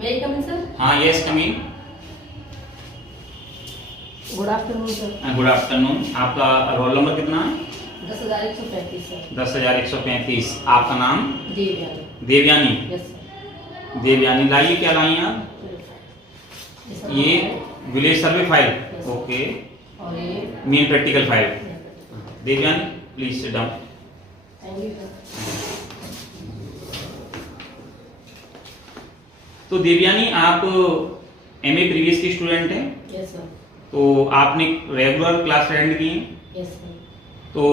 May I come in, sir? हाँ, yes come इन। Good afternoon, sir. Good afternoon. आपका roll number कितना है? 10,135, sir. 10,135। आपका नाम? देवयानी. देवयानी। Yes, sir. देवयानी लाइए, क्या लाई हैं आप? Yes, sir. ये village survey file. Yes. Okay. और ये main practical file. Devyani please sit down. Thank you, sir. तो देवयानी, आप एमए प्रीवियस की स्टूडेंट हैं, Yes, sir. तो आपने रेगुलर क्लास अटेंड की है, Yes, sir. तो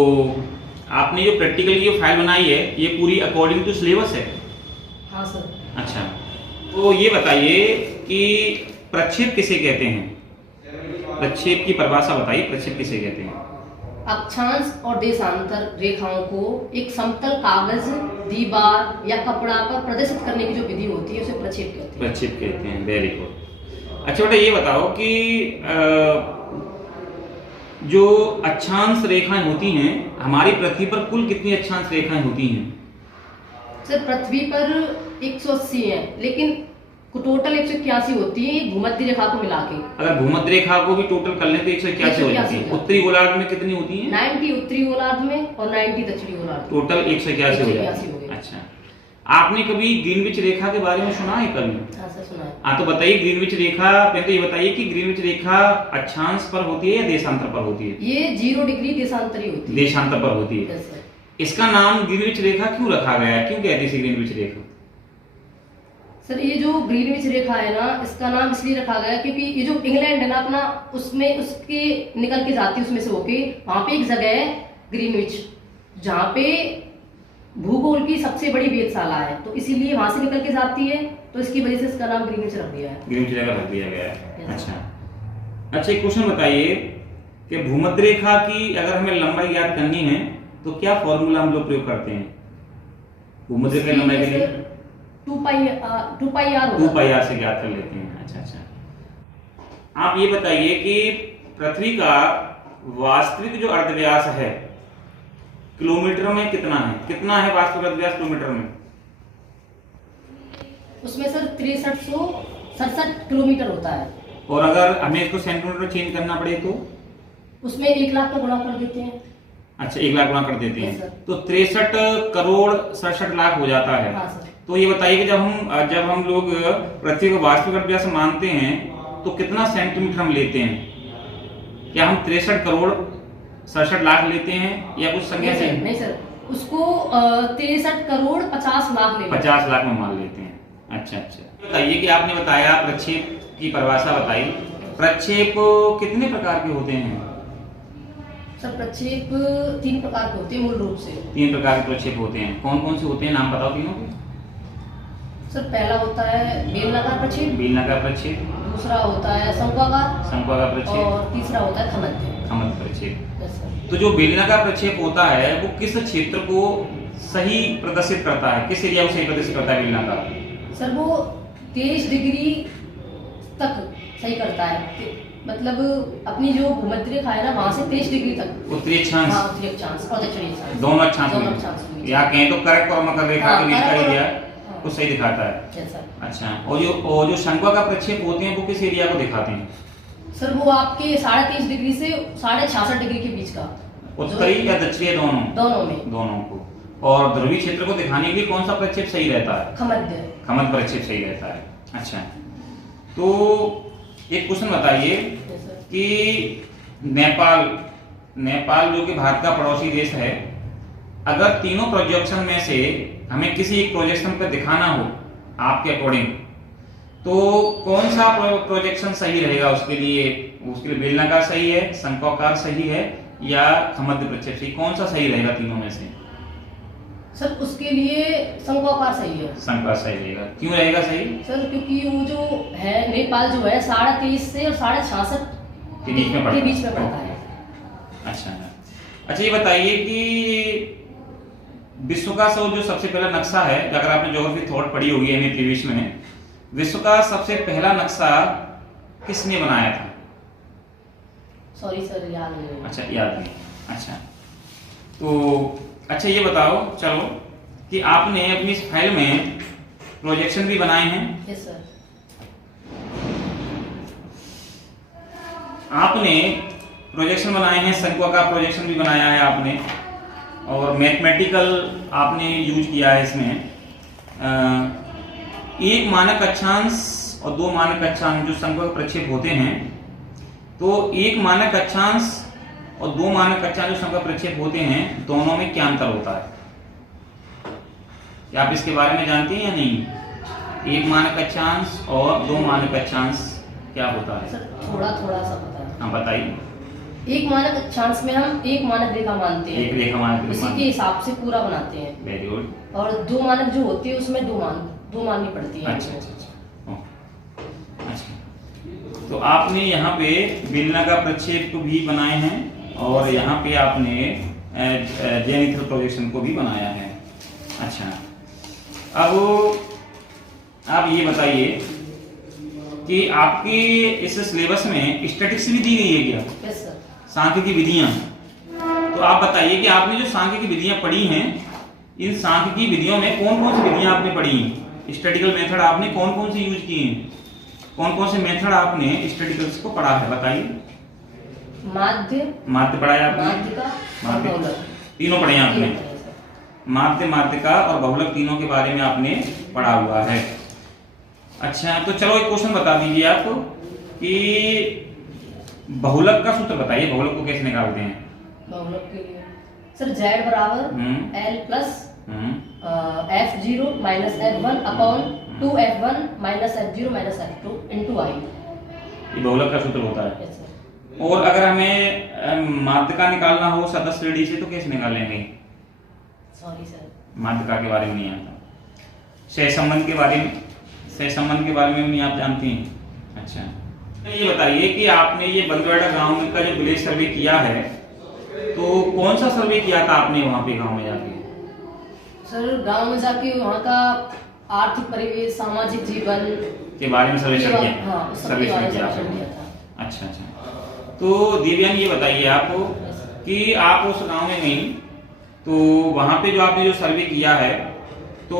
आपने जो प्रैक्टिकल की जो फाइल बनाई है ये पूरी अकॉर्डिंग टू सिलेबस है? हाँ, sir. अच्छा, तो ये बताइए कि प्रक्षेप किसे कहते हैं? प्रक्षेप की परिभाषा बताइए, प्रक्षेप किसे कहते हैं? अक्षांश और देशांतर रेखाओं को एक समतल कागज, दीवार या कपड़ा पर प्रदर्शित करने की जो विधि होती है उसे प्रक्षेप कहते हैं. प्रक्षेप कहते हैं। Very good. अच्छा बेटा, ये बताओ कि जो अक्षांश रेखाएं होती हैं हमारी पृथ्वी पर, कुल कितनी अक्षांश रेखाएं होती हैं? सर, पृथ्वी पर 180 है, लेकिन टोटल 181 होती है भूमध्य रेखा को मिला के. अगर भूमध्य रेखा को भी टोटल कर लें तो 181 हो जाती है। उत्तरी गोलार्ध में कितनी होती हैं? 90 उत्तरी गोलार्ध में और 90 दक्षिणी गोलार्ध. टोटल 181 हो जाती हो गई. है। अच्छा, आपने कभी ग्रीनविच रेखा के बारे में सुना है कभी? हाँ सर, सुना है. हाँ, तो बताइए ग्रीनविच रेखा, पहले तो ये बताइए कि ग्रीनविच रेखा अक्षांश पर होती है या देशांतर पर होती है? ये 0 डिग्री देशांतरी होती है. देशांतर पर होती है। Yes sir. इसका नाम ग्रीनविच रेखा क्यों रखा गया है? क्यों कहते हैं इसे ग्रीनविच रेखा? सर, ये जो ग्रीनविच रेखा है ना, इसका नाम इसलिए रखा गया क्योंकि ये जो इंग्लैंड है ना अपना, उसमें उसके निकल के जाती है, उसमें से होके वहां पे एक जगह है ग्रीनविच, जहाँ पे भूगोल की सबसे बड़ी वेधशाला है, तो इसीलिए वहां से निकल के जाती है, तो इसकी वजह से इसका नाम ग्रीनविच रख दिया है. ग्रीनविच रेखा रख दिया गया है। Yes. अच्छा, एक क्वेश्चन बताइए कि भूमध्य रेखा की अगर हमें लंबाई ज्ञात करनी है तो क्या फॉर्मूला हम लोग प्रयोग करते हैं भूमध्य रेखा की लंबाई के लिए? 2 पाई आर 2 पाई आर से ज्ञात कर लेते हैं। अच्छा अच्छा, आप ये बताइए कि पृथ्वी का वास्तविक जो अर्धव्यास है किलोमीटर में कितना है? कितना है वास्तविक अर्धव्यास किलोमीटर में? उसमें सर 6367 किलोमीटर होता है. और अगर हमें इसको सेंटीमीटर में चेंज करना पड़े तो? उसमें 1 लाख का गुणा कर देते हैं. अच्छा, 1 लाख गुणा कर देते Yes, हैं, sir. तो 63 करोड़ 67 लाख हो जाता है। हाँ सर. तो ये बताइए कि जब हम लोग पृथ्वी का वास्तविक अर्धव्यास मानते हैं तो कितना सेंटीमीटर हम लेते हैं? क्या हम 63 करोड़ 67 लाख लेते हैं या कुछ संख्या से? नहीं सर, उसको 63 करोड़ 50 लाख ले 50 लाख में मान लेते हैं। अच्छा अच्छा, बताइए कि आपने बताया प्रक्षेप की परिभाषा बताई, प्रक्षेप कितने प्रकार के होते हैं? सर, प्रक्षेप 3 प्रकार के होते हैं मूल रूप से. 3 प्रकार के प्रक्षेप होते हैं। कौन कौन से होते हैं, नाम बताओ तीनों के। सर, पहला होता है बेलनाकार प्रक्षेप, बेलनाकार प्रक्षेप, दूसरा होता है शंक्वाकार, शंक्वाकार प्रक्षेप, और तीसरा होता है खमध्य. खमध्य प्रक्षेप। Yes sir. तो जो बेलनाकार प्रक्षेप होता है वो किस क्षेत्र को सही प्रदर्शित करता है? किस एरिया को सही प्रदर्शित करता है बेलनाकार? सर, वो 23 डिग्री तक सही करता है, मतलब अपनी जो भूमध्य रेखा है ना, वहां से 23 डिग्री तक. उत्तरी अक्षांश, हाँ, उत्तरी अक्षांश और दक्षिणी अक्षांश, दोनों अक्षांश दोनों में, अक्षांश में. या कहें तो करेक्ट और मकर रेखा हाँ, के बीच का correct और- एरिया हाँ. को सही दिखाता है। Yes sir. अच्छा, और जो शंक्वाकार प्रक्षेप होते हैं वो किस एरिया को दिखाते हैं? सर, वो आपके 23.5 डिग्री से 66.5 डिग्री के बीच का, उत्तरी या दक्षिणी, दोनों? दोनों में. दोनों को। और ध्रुवीय क्षेत्र को दिखाने के लिए कौन सा प्रक्षेप सही रहता है? खमध्य. खमध्य प्रक्षेप सही रहता है। अच्छा, तो एक क्वेश्चन बताइए यस सर. कि नेपाल जो कि भारत का पड़ोसी देश है, अगर तीनों प्रोजेक्शन में से हमें किसी एक प्रोजेक्शन पर दिखाना हो आपके अकॉर्डिंग, तो कौन सा प्रोजेक्शन सही रहेगा उसके लिए? बेलनाकार सही है, शंक्वाकार सही है या खमध्य प्रक्षेप सही? कौन सा सही रहेगा तीनों में से? सर, उसके लिए शंक्वाकार सही है. शंक्वाकार सही रहेगा। क्यों रहेगा सही? सर, क्योंकि वो जो है नेपाल जो है 23.5 से और 66.5 के बीच में पड़ता है. अच्छा, ये बताइए कि विश्व का जो सबसे पहला नक्शा है, अगर आपने ज्योग्राफी थॉट पढ़ी होगी एमए प्रीवियस में, विश्व का सबसे पहला नक्शा किसने बनाया था? सॉरी सर, याद नहीं. अच्छा, याद नहीं। अच्छा, तो अच्छा ये बताओ चलो कि आपने अपनी इस फाइल में प्रोजेक्शन भी बनाए हैं, यस सर. आपने प्रोजेक्शन बनाए हैं, शंक्वा का प्रोजेक्शन भी बनाया है आपने, और मैथमेटिकल आपने यूज किया है इसमें। एक मानक अक्षांश और दो मानक अक्षांश जो शंक्वा प्रक्षेप होते हैं, तो एक मानक अक्षांश और दो मानक अक्षांश जो शंक्वा प्रक्षेप होते हैं, दोनों में क्या अंतर होता है? क्या आप इसके बारे में जानते हैं या नहीं? एक मानक अक्षांश और दो मानक अक्षांश क्या होता है? सर थोड़ा थोड़ा सा पता है। हाँ बताइए। एक मानक अक्षांश में हम एक मानक रेखा मानते हैं, एक रेखा मानक उसी के हिसाब से पूरा बनाते हैं। Very good. और दो मानक जो होती है उसमें दो माननी पड़ती है। अच्छा अच्छा अच्छा। अच्छा, तो आपने यहाँ पे बेलनाकार प्रक्षेप को भी बनाए हैं और यहाँ पे आपने जेनिथल प्रोजेक्शन को भी बनाया है। अच्छा, अब आप ये बताइए कि आपके इस सिलेबस में स्टैटिक्स भी दी गई है क्या? Yes sir. सांख्यिकी विधियां, तो आप बताइए कि आपने जो सांख्यिकी विधियां पढ़ी हैं, इन सांख्यिकी विधियों में कौन कौन सी विधियां आपने पढ़ी? स्टैटिकल मेथड आपने कौन कौन से यूज किए हैं? कौन कौन से मेथड आपने स्टैटिकल्स को पढ़ा है, बताइए। माध्य पढ़ा है आपने? माध्य तीनों पढ़े हैं आपने? माध्यिका और बहुलक तीनों के बारे में आपने पढ़ा हुआ है। अच्छा, तो चलो एक क्वेश्चन बता दीजिए आप कि बहुलक का सूत्र बताइए, बहुलक को कैसे निकालते हैं? बहुलक के लिए सर Z बराबर L plus F0 minus F1 upon 2F1 minus F0 minus F2 into I। ये बहुलक का सूत्र होता है। Yes sir. और अगर हमें माध्यिका निकालना हो सतत श्रेणी से तो कैसे निकालेंगे? सॉरी सर, माध्यिका के बारे में नहीं आता। सहसंबंध के बारे में नहीं आप जानती हैं? अच्छा, ये बताइए कि आपने ये बंदवाड़ा गांव का जो विलेज सर्वे किया है, तो कौन सा सर्वे किया था आपने वहाँ पे गांव में जाके? सर गांव में जाके वहाँ का आर्थिक परिवेश, सामाजिक जीवन के बारे में सर्वेक्षण किया? हाँ, सर्वेक्षण किया था। अच्छा अच्छा, तो दिव्यांग ये बताइए आप कि आप उस गांव में गई, तो वहाँ पे जो आपने जो सर्वे किया है, तो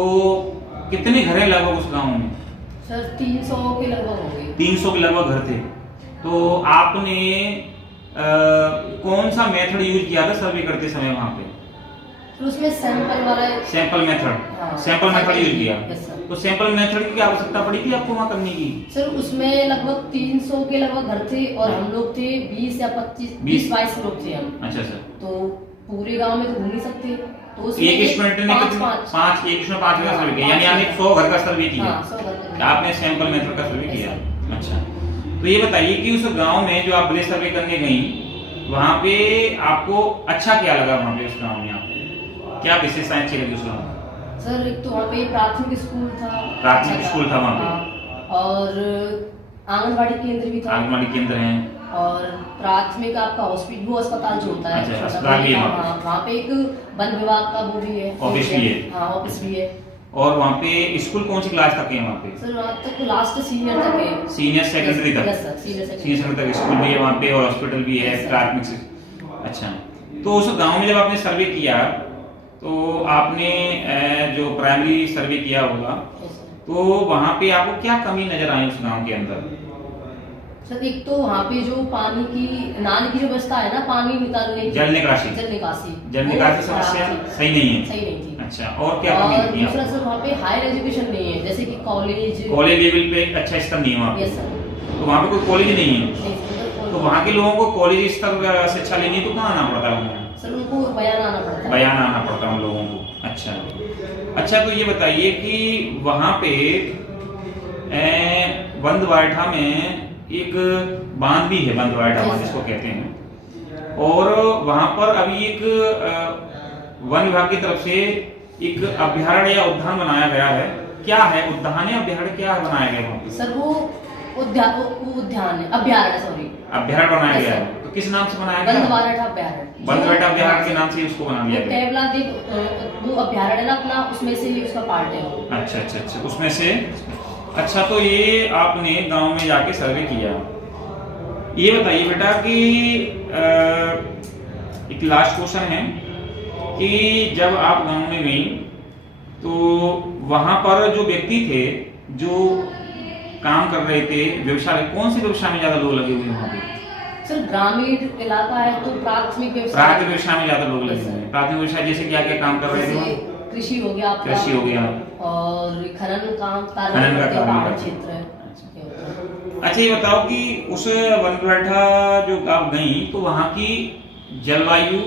कितने घर हैं लगभग उस गांव में? सर 300 के लगभग होंगे। 300 के लगभग घर थे। तो आपने कौन सा मेथड यूज किया था सर्वे करते समय वहाँ पे? तो उसमें सैंपल मेथड यूज किया। Yes sir. तो सैंपल मेथड की आवश्यकता पड़ी थी आपको वहाँ करने की? सर उसमें लगभग 300 के लगभग घर थे और हम लोग थे 20 या 22 लोग थे हम। अच्छा सर। तो पूरे गांव में तो घूम नहीं सकते, तो एक स्टूडेंट ने पांच का सर्वे किया, यानी आपने 100 घर का सर्वे किया। हाँ, 100 घर का। आपने सैंपल मेथड का सर्वे किया। अच्छा, तो ये बताइए कि उस गांव में जो आप विलेज सर्वे करने गई, वहाँ पे आपको अच्छा क्या लगा? वहाँ पे उस गांव में आपको क्या विशेषताएं अच्छी लगी उस गांव में? सर एक तो वहाँ पे प्राथमिक स्कूल था। प्राथमिक स्कूल था वहाँ पे? हाँ, और आंगनबाड़ी केंद्र भी था। आंगनबाड़ी केंद्र है। और प्राथमिक आपका हॉस्पिटल, वो अस्पताल जो होता है। अच्छा, अस्पताल भी है वहाँ पे एक वन विभाग का वो भी है, ऑफिस भी है। हाँ, ऑफिस भी है। और वहाँ पे स्कूल कौन सी क्लास तक है वहाँ पे? सर वहाँ तक लास्ट सीनियर तक है। सीनियर सेकेंडरी तक? यस सर, सीनियर सेकेंडरी तक स्कूल भी है वहाँ पे और हॉस्पिटल भी है, प्राथमिक से। अच्छा, तो उस गांव में जब आपने सर्वे किया, तो आपने जो प्राइमरी सर्वे किया होगा, तो वहाँ पे आपको क्या कमी नजर आई उस गांव के अंदर? सर एक तो वहाँ पे जो पानी की नाली की जो व्यवस्था है ना, पानी निकालने की, जल निकासी समस्या सही नहीं है। अच्छा, और क्या कमी और दूसरा सर वहाँ पे हायर एजुकेशन नहीं है, जैसे कि कॉलेज लेवल पे अच्छा स्तर नहीं है वहाँ पे। Yes sir. तो वहाँ पे कोई कॉलेज नहीं है, तो वहाँ के लोगों को कॉलेज स्तर शिक्षा लेनी तो कहाँ आना पड़ता है उन्हें? सर उनको बयान आना पड़ता है उन लोगों को। अच्छा, तो ये बताइए कि वहाँ पे बंदवाड़ा में एक बांध भी है, बंदवाड़ा बांध जिसको कहते हैं, और वहाँ पर अभी एक वन विभाग की तरफ से एक अभ्यारण्य या उद्यान बनाया गया है। क्या है उद्यान या अभ्यारण्य, क्या बनाया गया वहाँ पे? सर वो उद्यान है, अभ्यारण्य बनाया गया है। तो किस नाम से बनाया गया? बंदवाड़ा अभ्यारण्य के नाम से उसको बना दिया गया। वो अभ्यारण्य ना अपना, उसमें से उसका पार्ट है। अच्छा, उसमें से। अच्छा, तो ये आपने गांव में जाके सर्वे किया। ये बताइए बेटा कि एक लास्ट क्वेश्चन है कि जब आप गांव में गई, तो वहां पर जो व्यक्ति थे जो काम कर रहे थे व्यवसाय, कौन से व्यवसाय में ज्यादा लोग लगे हुए वहां पे? सर ग्रामीण इलाका है तो प्राथमिक प्राथमिक व्यवसाय में ज्यादा लोग लगे Yes, हुए sir. हैं। प्राथमिक व्यवसाय जैसे क्या क्या काम कर रहे थे जैसे वो? कृषि हो गया आपका, कृषि हो गया। और खनन काम खनन का काम पहाड़ करते हैं। क्षेत्र है। ये होता है। अच्छा ये बताओ कि उस बनबैठा जो आप गई तो वहाँ की जलवायु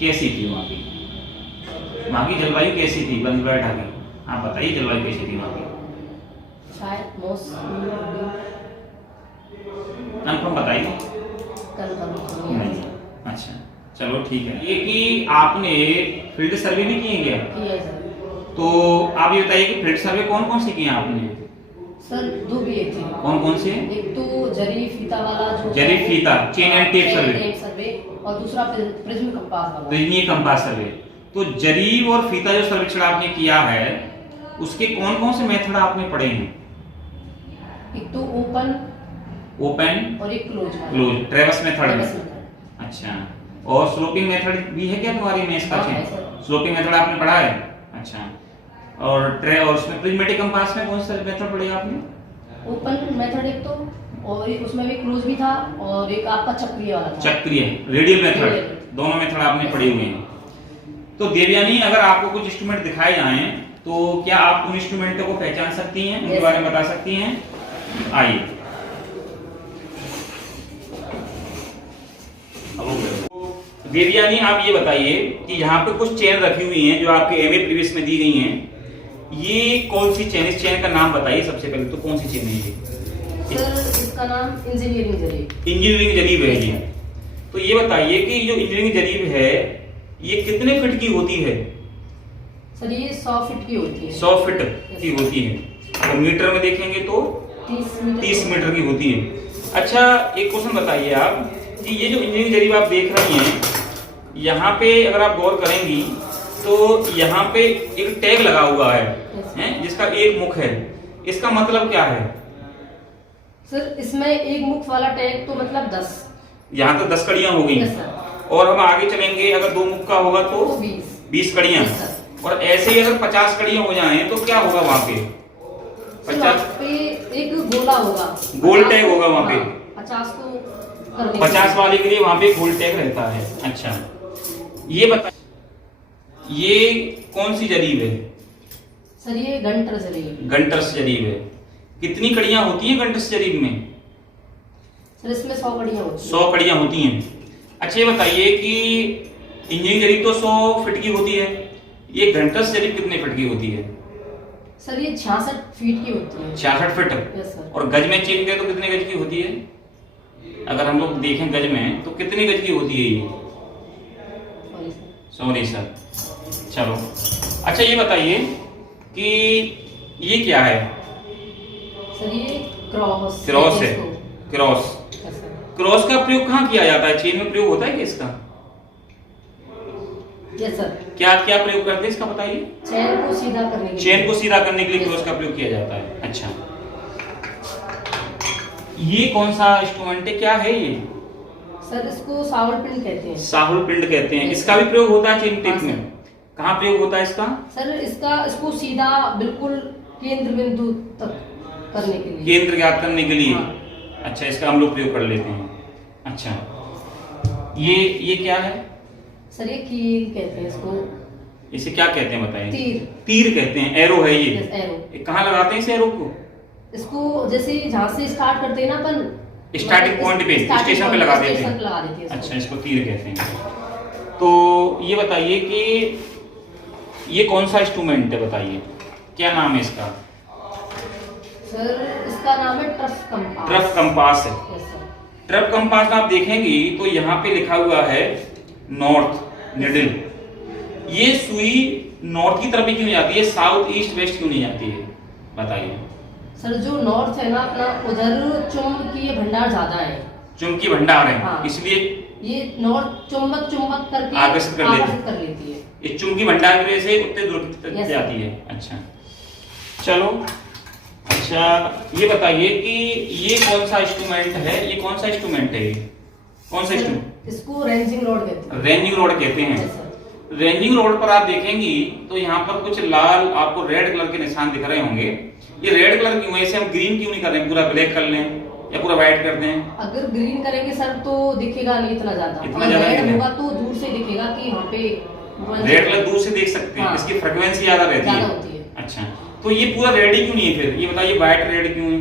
कैसी थी? वहाँ की जलवायु कैसी थी बनबैठा की? आप बताइए जलवायु कैसी थी वहाँ की? शायद मौसम कन्फर्म बताइए। नहीं। अच्छा चलो ठीक है। ये कि आपने फील्ड सर्वे भी किए क्या? तो आप ये बताइए कि फील्ड सर्वे कौन कौन से किए आपने? सर 2 भी एक थे। कौन कौन से? एक तो जरी फीता वाला जो जरी फीता chain and tape survey, tape survey, और दूसरा प्रिज्म कंपास वाला। Prism compass survey. तो जरी और फीता जो सर्वेक्षण आपने किया है उसके कौन कौन से मेथड आपने पढ़े हैं? एक तो ओपन और एक क्लोज ट्रेवर्स मेथड में। मेथड। अच्छा, और स्लोपिंग मेथड भी है क्या तुम्हारी में इसका? हाँ, है सर। स्लोपिंग मेथड आपने पढ़ा है? अच्छा, और उसमें प्रिज्मेटिक कंपास में कौन सा मेथड पढ़ेगा आपने? ओपन मेथड एक तो, और एक उसमें भी क्लोज भी था, और एक आपका चक्रीय वाला था। चक्रीय रेडियल मेथड, रेडियल। दोनों मेथड आपने पढ़े हुए हैं। तो देवयानी, अगर आपको कुछ इंस्ट्रूमेंट दिखाए जाएं तो क्या आप उन इंस्ट्रूमेंटों को पहचान सकती हैं, उनके Yes, बारे में बता सकती हैं? आइए। देवयानी, आप ये बताइए कि यहाँ पे कुछ चेन रखी हुई हैं जो आपके एमए प्रीवियस में दी गई हैं, ये कौन सी चेन? इस चेन का नाम बताइए सबसे पहले। तो कौन सी चेन है ये? सर इसका नाम इंजीनियरिंग जरीब। इंजीनियरिंग जरीब है ये। तो ये बताइए कि जो इंजीनियरिंग जरीब है ये कितने फीट की होती है? सर ये 100 फीट की होती है। 100 फीट की होती है, और मीटर में देखेंगे तो 30 मीटर की होती है। अच्छा, एक क्वेश्चन बताइए आप कि ये जो इंजीनियरिंग जरीब आप देख रही हैं, यहाँ पे अगर आप गौर करेंगी तो यहाँ पे एक टैग लगा हुआ है जिसका एक मुख है, इसका मतलब क्या है? सर इसमें एक मुख वाला टैग तो मतलब 10। यहाँ तो 10 कड़ियां हो गई। Yes, sir. और हम आगे चलेंगे, अगर 2 मुख का होगा तो 20 कड़ियां। Yes, sir. और ऐसे ही अगर 50 कड़ियां हो जाएं तो क्या होगा वहाँ पे? 50 पे एक गोला होगा, गोल टैग होगा वहाँ पे। 50 को करने 50 वाले के लिए वहाँ पे गोल टैग रहता है। अच्छा, ये बता, ये कौन सी जरीब है? सर ये गंटर जरीब। गंटर्स जरीब है। कितनी कड़ियां होती हैं गंटर्स जरीब में? सर इसमें 100 कड़ियां होती हैं। 100 कड़ियां होती हैं। अच्छा, ये बताइए कि इंजीनियरिंग जरीब तो 100 फीट की होती है, ये गंटर्स जरीब कितने फीट की होती है? सर ये 66 फीट की होती है। 66 फीट। Yes sir. और गज में चेक करें तो कितने गज की होती है? अगर हम लोग देखें गज में तो कितने गज की होती है ये? Sorry sir. चलो, अच्छा ये बताइए कि ये क्या है? सर ये क्रॉस है। क्रॉस। क्रॉस का प्रयोग कहाँ किया जाता है? चेन में प्रयोग होता है क्या इसका? Yes sir. क्या क्या प्रयोग करते हैं इसका बताइए? चेन को सीधा करने के लिए। चेन को सीधा करने के लिए क्रॉस का प्रयोग किया जाता है। अच्छा, ये कौन सा इंस्ट्रूमेंट है, क्या है ये? सर इसको साहुल पिंड कहते हैं। साहुल पिंड कहते हैं। इसका भी प्रयोग होता है चेन टेप में? कहाँ प्रयोग होता है इसका? सर इसको सीधा बिल्कुल केंद्र बिंदु तक करने के लिए, केंद्र ज्ञात करने के लिए। हाँ। अच्छा, इसका हम लोग प्रयोग कर लेते हैं। अच्छा, ये क्या है? सर ये कील कहते हैं इसको। इसे क्या कहते हैं बताइए? तीर कहते हैं। एरो है ये। एरो। कहाँ लगाते हैं इस एरो को? इसको जैसे जहाँ से स्टार्ट करते हैं ना अपन, स्टार्टिंग पॉइंट पे, स्टेशन पे लगा देते हैं। लगा देते हैं। अच्छा, इसको तीर कहते हैं। तो ये बताइए कि ये कौन सा इंस्ट्रूमेंट है, बताइए क्या नाम है इसका? सर इसका नाम है ट्रफ कंपास। ट्रफ कंपास है। Yes sir. ट्रफ कंपास आप देखेंगी तो यहाँ पे लिखा हुआ है नॉर्थ निडल। ये सुई नॉर्थ की तरफ ही क्यों जाती है, साउथ ईस्ट वेस्ट क्यों नहीं जाती है, बताइए? सर जो नॉर्थ है ना अपना, उधर चुंबकीय भंडार ज्यादा है। चुंबकीय भंडार है, हाँ। इसलिए ये नॉर्थ चुंबक करके आकर्षित कर लेती है। ये चुंबकीय भंडार की वजह से उत्तर ध्रुव की तरफ Yes, जाती है। अच्छा, चलो। अच्छा, ये बताइए कि ये कौन सा इंस्ट्रूमेंट है? ये कौन सा इंस्ट्रूमेंट है? ये कौन सा इंस्ट्रूमेंट? इसको रेंजिंग रॉड कहते हैं। रेंजिंग रॉड कहते हैं। Yes, sir। रेंजिंग रॉड पर आप देखेंगी तो यहाँ पर कुछ लाल आपको रेड कलर के निशान दिख रहे होंगे। ये रेड कलर क्यों है? इसे हम ग्रीन क्यों नहीं कर रहे हैं, पूरा ब्लैक कर लें? या पूरा वाइट कर दें? अगर ग्रीन करेंगे सर तो दिखेगा नहीं इतना ज्यादा, इतना और ज्यादा रेड नहीं होगा तो दूर से दिखेगा कि वहाँ पे रेड कलर दूर से देख सकते हैं। हाँ। इसकी फ्रीक्वेंसी ज्यादा रहती ज्यादा है। होती है। अच्छा, तो ये पूरा रेड ही क्यों नहीं है फिर? ये बताइए वाइट रेड क्यों है?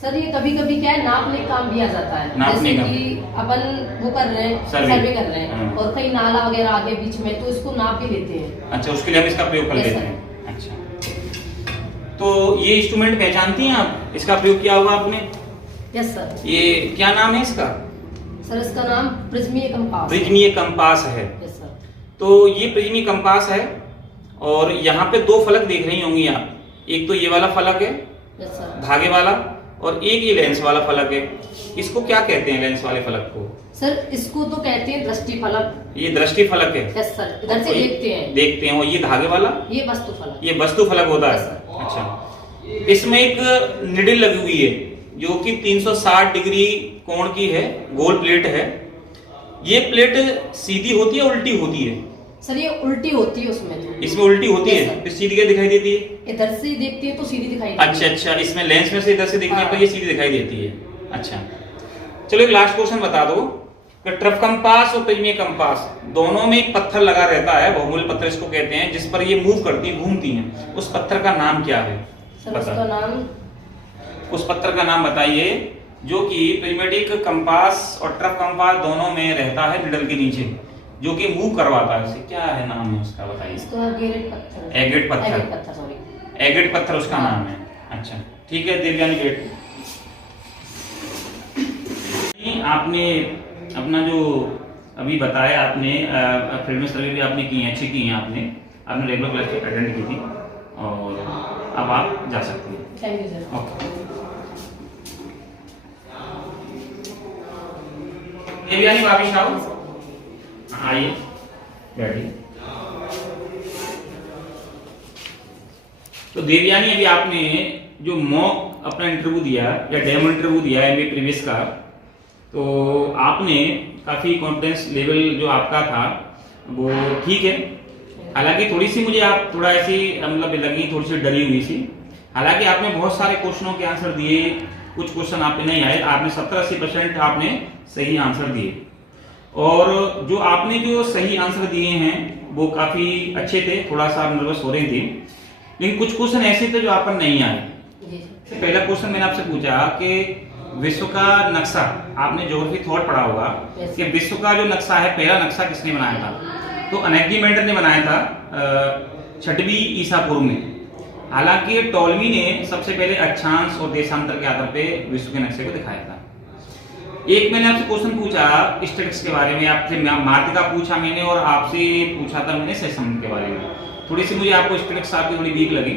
सर ये कभी कभी क्या है, नापने का काम भी आ जाता है। नापने जैसे का। कि अपन वो कर रहे हैं, सर्वे कर रहे हैं, हाँ। और कहीं नाला वगैरह आगे बीच में, तो इसको नाप भी लेते हैं। अच्छा, उसके लिए हम इसका प्रयोग कर Yes, लेते sir. हैं। अच्छा, तो ये इंस्ट्रूमेंट पहचानती हैं आप? इसका प्रयोग किया होगा आपने? Yes sir. ये क्या नाम है इसका? सर इसका नाम प्रिज्मीय कंपास। प्रिज्मीय कंपास है। Yes sir. तो ये प्रिज्मीय कंपास है, और यहाँ पे दो फलक देख रही होंगी आप। एक तो ये वाला फलक है यस सर। धागे वाला, और एक ये लेंस वाला फलक है। इसको क्या कहते हैं लेंस वाले फलक को? सर इसको तो कहते हैं दृष्टि फलक। ये दृष्टि फलक है। यस सर, इधर से देखते हैं। और ये धागे वाला? ये वस्तु फलक। ये वस्तु फलक होता Yes, है। sir. अच्छा, इसमें एक निडल लगी हुई है जो कि 360 डिग्री कोण की है, गोल प्लेट है। ये प्लेट सीधी होती है उल्टी होती है? सर ये उल्टी होती है उसमें तो। इसमें उल्टी होती Yes, है, sir. फिर सीधी क्या दिखाई देती है? इधर से देखते हैं तो सीधी दिखाई देती है। अच्छा अच्छा, इसमें लेंस में से इधर से देखने हाँ. पर ये सीधी दिखाई देती है। अच्छा, चलो एक लास्ट क्वेश्चन बता दो कि ट्रफ कंपास और प्रिज्मीय कंपास दोनों में एक पत्थर लगा रहता है, बहुमूल्य पत्थर इसको कहते हैं, जिस पर ये मूव करती घूमती हैं। उस पत्थर का नाम क्या है? सर उसका नाम, उस पत्थर का नाम बताइए जो कि प्रिज्मेटिक कंपास और ट्रफ कंपास दोनों में रहता है निडल के नीचे, जो कि मूव करवाता है। इसे क्या है नाम है उसका बताइए? इसका एगेट पत्थर। एगेट पत्थर। एगेट पत्थर, सॉरी। एगेट पत्थर उसका नाम है। अच्छा ठीक है, दिव्यानी गेट। आपने अपना जो अभी बताया, आपने फील्ड में सर्वे भी आपने की है, अच्छी की है आपने रेगुलर क्लास अटेंड की थी, और अब आप जा सकते हैं। Thank you sir. Okay, Devyani भाभी साहब आइए, बैठिए। तो देवयानी, अभी आपने जो मॉक अपना इंटरव्यू दिया या डेमो इंटरव्यू दिया है एमबीए प्रीवियस का, तो आपने काफी कॉन्फिडेंस लेवल जो आपका था वो ठीक है। हालांकि थोड़ी सी मुझे आप थोड़ा ऐसी मतलब लगी, थोड़ी सी डरी हुई सी। हालांकि आपने बहुत सारे क्वेश्चनों के आंसर दिए, कुछ क्वेश्चन आप पे नहीं आए, आपने 70-80% आपने सही आंसर दिए, और जो आपने जो सही आंसर दिए हैं वो काफी अच्छे थे। थोड़ा सा आप नर्वस हो रहे थे, लेकिन कुछ क्वेश्चन ऐसे थे जो आप पर नहीं आए। पहला क्वेश्चन मैंने आपसे पूछा कि विश्व का नक्शा, आपने ज्योग्राफी थॉट पढ़ा होगा कि विश्व का जो नक्शा है, पहला नक्शा किसने बनाया था? तो अनैक्सिमेंडर ने बनाया था 6वीं ईसा पूर्व में। हालांकि टॉलमी ने सबसे पहले अक्षांश और देशांतर के आधार पे विश्व के नक्शे को दिखाया था। एक मैंने आपसे क्वेश्चन पूछा स्टैटिस्टिक्स के बारे में, आपसे मात्रिका पूछा मैंने, और आपसे पूछा था मैंने सहसंबंध के बारे में। थोड़ी सी मुझे आपको स्टैटिस्टिक्स आपकी थोड़ी वीक लगी,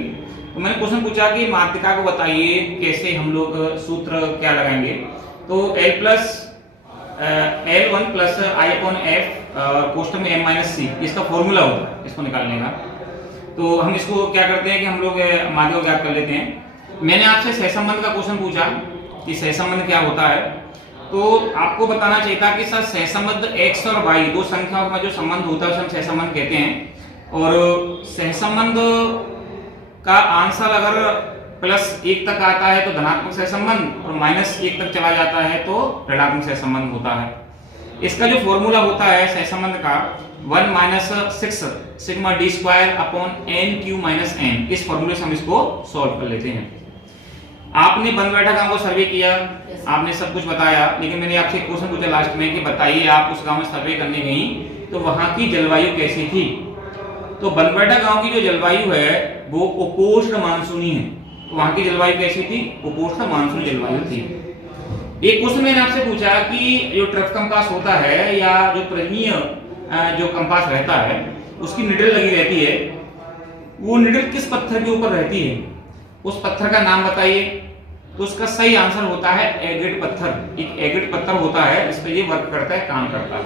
तो मैंने क्वेश्चन पूछा कि मात्रिका को बताइए कैसे हम लोग सूत्र क्या लगाएंगे। तो L1 प्लस I/F कोष्ठक में M-C, इसका फॉर्मूला होता है इसको निकालने का। तो हम इसको क्या करते हैं कि हम लोग मात्रिका को ज्ञात कर लेते हैं। मैंने आपसे सहसंबंध का क्वेश्चन पूछा कि सहसंबंध क्या होता है, तो आपको बताना चाहिए था कि सर सहसंबंध x और y दो संख्याओं में जो संबंध होता है उसे हम सहसंबंध कहते हैं, और सहसंबंध का आंसर अगर +1 तक आता है तो धनात्मक सहसंबंध, और -1 तक चला जाता है तो ऋणात्मक सहसंबंध होता है। इसका जो फॉर्मूला होता है सहसंबंध का 1 - 6 सिग्मा d² / n, इस फॉर्मूले से हम इसको सॉल्व कर लेते हैं। आपने बंद बैठक गांव को सर्वे किया, आपने सब कुछ बताया, लेकिन मैंने आपसे एक क्वेश्चन पूछा लास्ट में कि बताइए आप उस गांव में सर्वे करने गई तो वहां की जलवायु कैसी थी? तो बनबैठा गांव की जो जलवायु है वो उपोष्ण मानसूनी है। तो वहां की जलवायु कैसी थी? उपोष्ण मानसूनी जलवायु थी। एक क्वेश्चन मैंने आपसे पूछा कि जो ट्रफ कंपास होता है या जो प्रिज्मीय जो कंपास रहता है उसकी निडल लगी रहती है, वो निडल किस पत्थर के ऊपर रहती है? उस पत्थर का नाम बताइए। तो उसका सही आंसर होता है एगेट पत्थर। एक एगेट पत्थर होता है, इस पर ये वर्क करता है, काम करता है।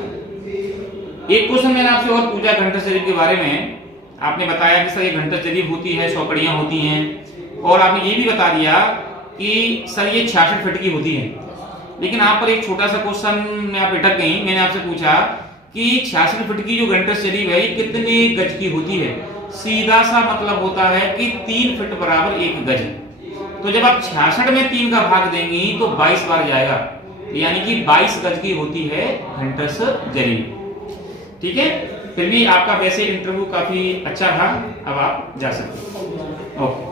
एक क्वेश्चन मैंने आपसे और पूछा घंटा शरीफ के बारे में, आपने बताया कि सर ये घंटा शरीफ होती है, 100 कड़ियां होती हैं, और आपने ये भी बता दिया कि सर ये 66 फीट की होती है। लेकिन आप पर एक छोटा सा क्वेश्चन में आप अटक गई। मैंने आपसे पूछा कि 66 फीट की जो घंटा शरीफ है ये कितने गज की होती है? सीधा सा मतलब होता है कि 3 फीट बराबर 1 गज। तो जब आप 66 में 3 का भाग देंगी तो 22 बार जाएगा, यानी कि 22 गज की होती है घंटस जरी। ठीक है, फिर भी आपका वैसे इंटरव्यू काफी अच्छा था, अब आप जा सकते हो। ओके।